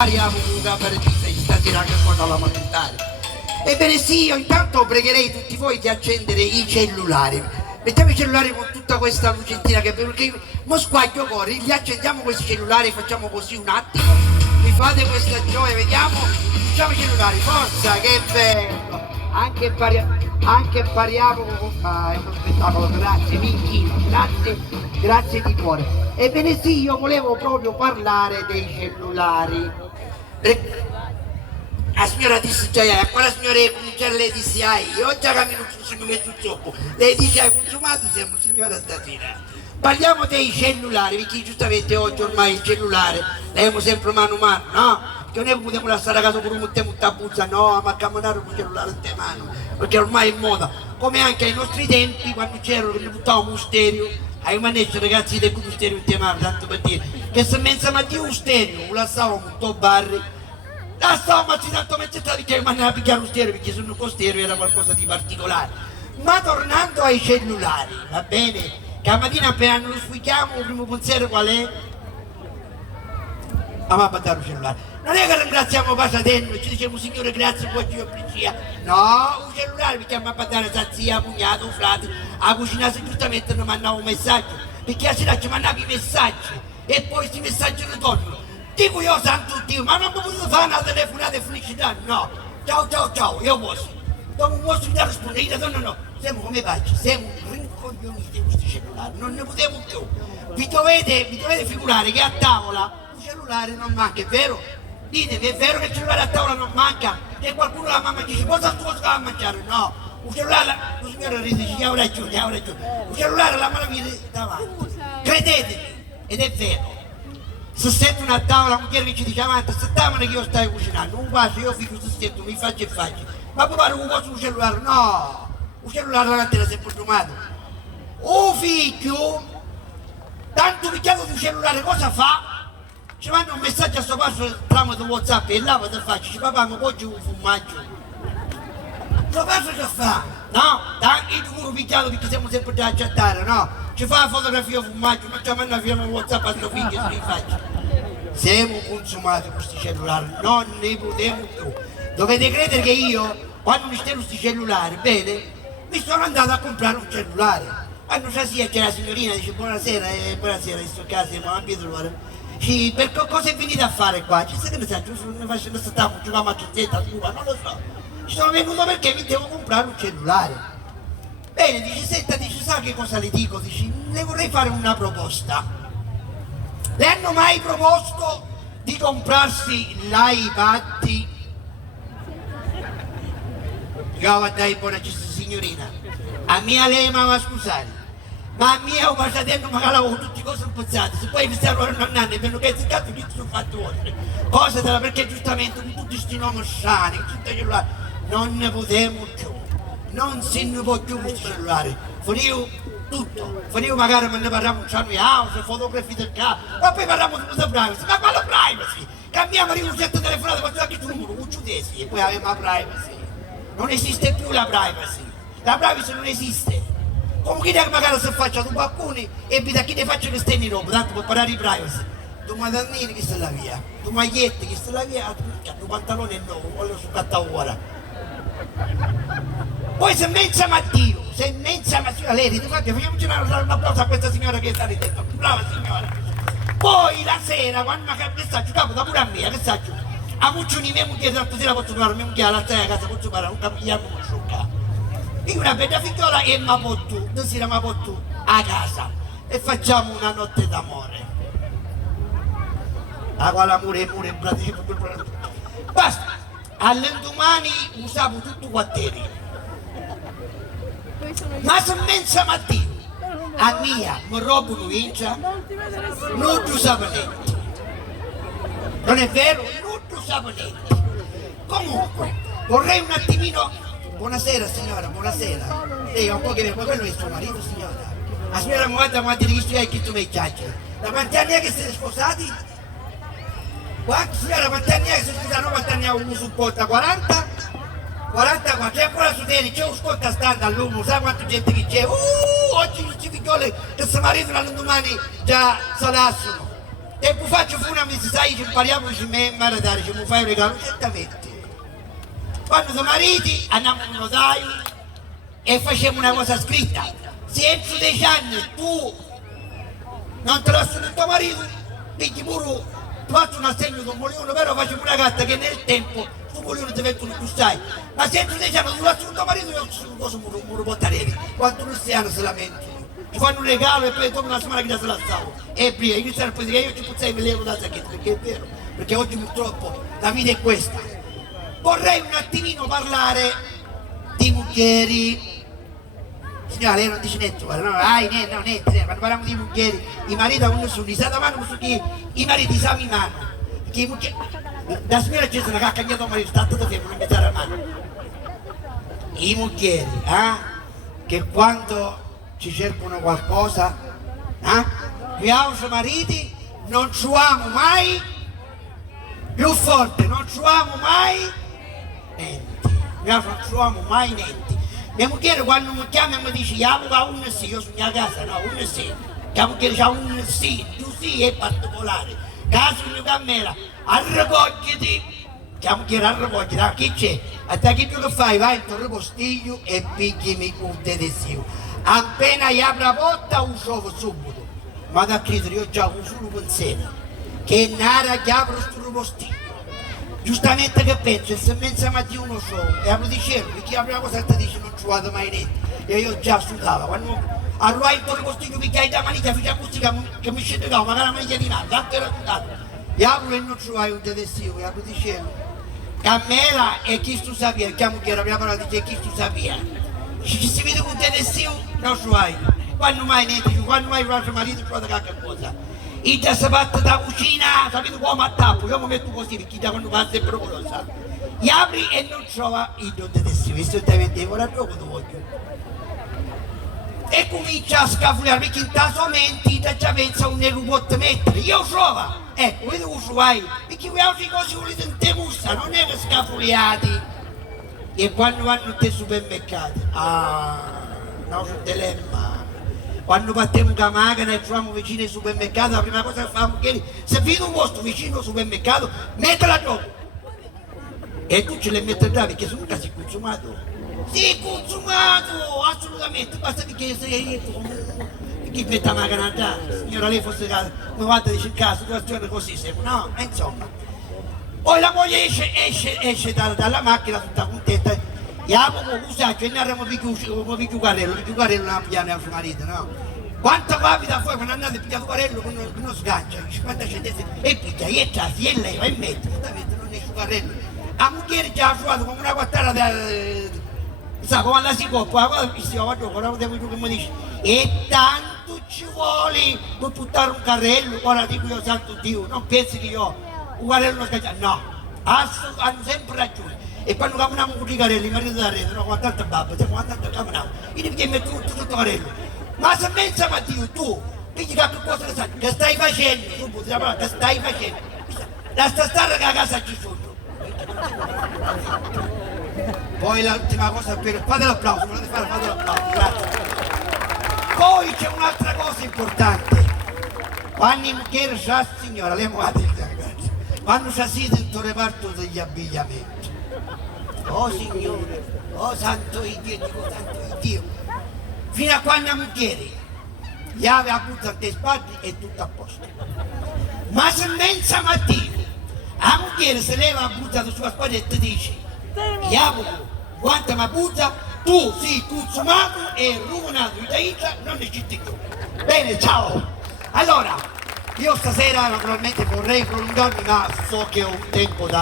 Pariamo una partita stasera che cosa la lamentare. Ebbene sì, io intanto pregherei tutti voi di accendere i cellulari. Mettiamo i cellulari con tutta questa lucentina che perché mo squaglio corri, li accendiamo questi cellulari, facciamo così un attimo, mi fate questa gioia, vediamo, facciamo i cellulari, forza, che bello! Anche pariamo è uno spettacolo, grazie, mi inchino, grazie di cuore. Ebbene sì, io volevo proprio parlare dei cellulari. La signora disse già, quella signora che cominciare lei disse, io già cammino su metto zoppo. Lei dice, hai consumato, siamo signora stasera. Parliamo dei cellulari, perché giustamente oggi ormai il cellulare l'abbiamo sempre mano a mano, no? Che non è che potevo lasciare a casa pure un tempo a buzza, no, ma camminare con il cellulare in mano, perché ormai è in moda. Come anche ai nostri tempi, quando c'erano che ne buttavamo un stereo, ai manessi ragazzi del culo stereo in temano, tanto per dire, che se mensa mattina un stereo, lo lasciavamo un po' barri, lasciavamo tanto mezz'ettati che mandava a picchiare un stereo, perché se non con stereo era qualcosa di particolare. Ma tornando ai cellulari, va bene? Che la mattina appena lo sfughiamo, il primo pensiero qual è? A battere il cellulare. Non è che ringraziamo Pasadenno e ci diciamo signore grazie poi Dio prizia. No, un cellulare perché a battere la zia, cugnato, frate, a cucinare giustamente non mandava un messaggio, perché a sera ci mandava i messaggi e poi questi messaggi ritornano. Dico io santo Dio, ma non posso fare una telefonata e felicità? No, ciao, io posso. Dopo posso dare rispondere, no, siamo come faccio, siamo rincoglioniti questi cellulari, non ne potevo più. Vi dovete figurare che a tavola il cellulare non manca, è vero? Ditemi, è vero che il cellulare a tavola non manca? E qualcuno la mamma dice, cosa tu va a mangiare? No, un cellulare, la signora ride, dice, ha ragione. Un cellulare la mano viene davanti. Credetemi, ed è vero. Se sentono a tavola un che ci dice avanti, se tavola che io stai cucinando, un bacio, io fico se sento, mi faccio e faccio. Ma provare un po' sul cellulare, no! Un cellulare davanti era sempre fumato. Un figlio, tanto picchiato di un cellulare, cosa fa? Ci manda un messaggio a sto passo tramite WhatsApp e là vado a farci, dice papà ma oggi un fumaggio. Sto passo che fa? No? Il puro picchiato perché siamo sempre da chattare, no? Ci fa la fotografia fumaggio, ma ci manda via un WhatsApp a sto figlio e si faccia. Siamo consumati questi cellulari, non ne potevo più. Dovete credere che io, quando mi stavo questi cellulari, bene, mi sono andato a comprare un cellulare. Quando c'è la signorina, dice buonasera, buonasera, in sto caso, ma Pietro, per cosa è venuto a fare qua? Ci sei che ne sai, ne faccio stavamo giocando a giuzzetta, non lo so. Ci sono venuto perché mi devo comprare un cellulare. Bene, dice, senta, dice, sa che cosa le dico? Dice, le vorrei fare una proposta. Le hanno mai proposto di comprarsi l'iPad? Ciao, dai, buona signorina. A mia lei mi va scusare. Ma a mia ho passato magari avevo tutte cose impozzate, se poi mi stanno andando e vedo che si cazzo che sono fatto oltre. Cose della perché giustamente con tutti questi nomi sani, tutti i cellulari, non ne potevo più. Non se ne può più questi cellulari. Finivo tutto. Finivo magari me ne parliamo un giorno di house, fotografie del caso, ma poi parliamo di cosa privacy. Ma quale privacy? Cambiamo di un certo telefonato, facciamo anche tu numero, uccidesi e poi avevamo la privacy. Non esiste più la privacy. La privacy non esiste. Comunque che magari se faccio due balconi e da chi ne faccio che stai in roba, tanto per parlare di privacy. Due madannini che sta la via, due magliette che sta la via, due pantaloni e nuovo, quello su catta ora. Poi se mensa Mattio, lei, infatti facciamoci un applauso a questa signora che sta lì dentro, brava signora. Poi la sera, quando che sta giocando da pure a me, che sta giocando, a muccio di me, l'altra sera posso fare, mia moglie alla sera a casa posso fare, un cambiare un giocare. Io una bella figliola e mi porto, stasera mi porto a casa e facciamo una notte d'amore. La quale amore è praticamente. Basta, all'indomani usavo tutto i quartieri. Ma se mensa mattina, a mia mi robo una vincia, non usavo niente. Non è vero? Non usavo niente. Comunque, vorrei un attimino. Buonasera signora, buonasera. Lei è un po' che quello è suo marito signora. La signora mi guarda quanti di chi hai chiesto me chiacchiere. Da quanti anni è che siete sposati? Quanti signora, quanti anni è che siete sposati? No, quanti anni ha uno supporta? 40? 44, c'è ancora su te, c'è un sconto stando all'uomo, sai quanta gente che c'è? Oggi questi figlioli che si maritano all'indomani già salassano. Tempo fa ci fu una messaggio, ci parliamoci me, maradare, ci mi fai un regalo, certamente. Quando siamo mariti, andiamo in un notaio e facciamo una cosa scritta. Se entro 10 anni tu non te lo assumi il tuo marito, picchi pure, faccio un assegno di 1 milione, però facciamo una carta che nel tempo tu milione ti vengono più stai. Ma se entro 10 anni tu lo assumi il tuo marito, io non cosa mi lo porterete. Quando non stiano se lamentano. Ci fanno un regalo e poi dopo una settimana che se la stavo. E prima, iniziano a dire che io ci puzzai me levo da sacchetto, perché è vero. Perché oggi purtroppo la vita è questa. Vorrei un attimino parlare di mucchieri. Signora, lei non dice niente, no, niente, quando parliamo di mucchieri, i mariti non sono, sa da mano perché i mariti sanno in mano. Perché i mucchieri, da signora c'è una cacca mia tua marito, sta tutto fermo, non mettere a mano. I mucchieri, che quando ci cercano qualcosa, i nostri mariti non ci amo mai più forte, non ci amo mai niente, non ci amo mai niente. Mia moglie quando mi chiama mi dice io un sì, io sono a casa, no, un sì. Mia moglie c'ha un sì, tu sì è particolare. Caso mio cammera, arrabocchiti, mia moglie arrabocchiti, chi c'è? A te che tu lo fai? Vai in torre postiglio e picchimi un detersivo. Appena gli apre la porta uscivo subito. Ma da credere io già uso un pensiero, che nara che apro sto postiglio. Giustamente che penso, se mensa mattina uno show e apro di cielo, perché apre la cosa e ti dice non ci vado mai niente. E io già sudavo, quando arrivai in torre postiglio mi chiai da manica, fece la musica che mi scende qua, magari la manica di mano, tanto era sudato. E apro e non ci vai un detersivo, e apro di cielo. Cammela e chi tu sapeva, chiamo che era la parola dice chi tu sapeva. Ci si vede con un detersivo, non ci vai. Quando mai niente, quando mai il vostro marito ci vado qualche cosa. I già si parte da cucina, sapete come a tappo, io mi metto così perché da quando passa è pericolosa. Gli apri e non trova il detersivo, istantaneamente ora gioco tu voglio. E comincia a scafuliare perché in caso mente già pensa un robot mettere, io trovo, ecco, vedi come vai, perché quei altri cose volete in te mussa, non è che scafuliati. E quando vanno te supermercati, no, sul dilemma. Quando partiamo con la macchina e troviamo vicino al supermercato, la prima cosa che facciamo è che se vedi un posto vicino al supermercato, mettila dopo. E tu ce le metti già perché sono quasi consumato. Sì, consumato, assolutamente, basta perché sei chi mette la macchina già, signora lei fosse mi guarda dice in casa, situazione così sempre, no? E insomma. Poi la moglie esce dalla macchina tutta contenta. Andiamo con l'usaggio e ne avremo più carrello non pigliare al suo marito, no? Quanto capita poi quando andate a pigliare il carrello con uno sgancia, 50 centesimi, e piglia, e trasi, e leva, e mette, esattamente non esce il carrello. La moglie già ha trovato come una quattara da... sa, come la si coppa, guarda che stiamo a gioco, ora vediamo tu che mi dici. E tanto ci vuole per buttare un carrello, ora dico io santo Dio, non pensi che io un carrello non sganciato, no, hanno sempre ragione. E quando camminiamo con i carrelli, il marito da rete, no, con tanta babba, siamo tanto camminiamo, io mi metto tutto carrello. Ma se pensa Matteo, tu, vedi che cosa che stai facendo, tu puoi dire che stai facendo, lascia stare che a casa ci sono. Poi l'ultima cosa, fate l'applauso, volete fate l'applauso, grazie. Poi c'è un'altra cosa importante, quando in chiesa c'è signora, lei muovete ragazzi, quando c'è il reparto degli abbigliamenti. Oh Signore, oh Santo Dio, dico Santo Dio, fino a quando la moglie gli aveva buttato le spalle e tutto a posto. Ma se mensa mattina la moglie se leva la buttata sulla spalla e ti dice, diavolo, quanto mi butta, tu sei consumato e rovinato Italia, non esisti più. Bene, ciao. Allora, io stasera naturalmente vorrei prolungarmi, ma so che ho un tempo da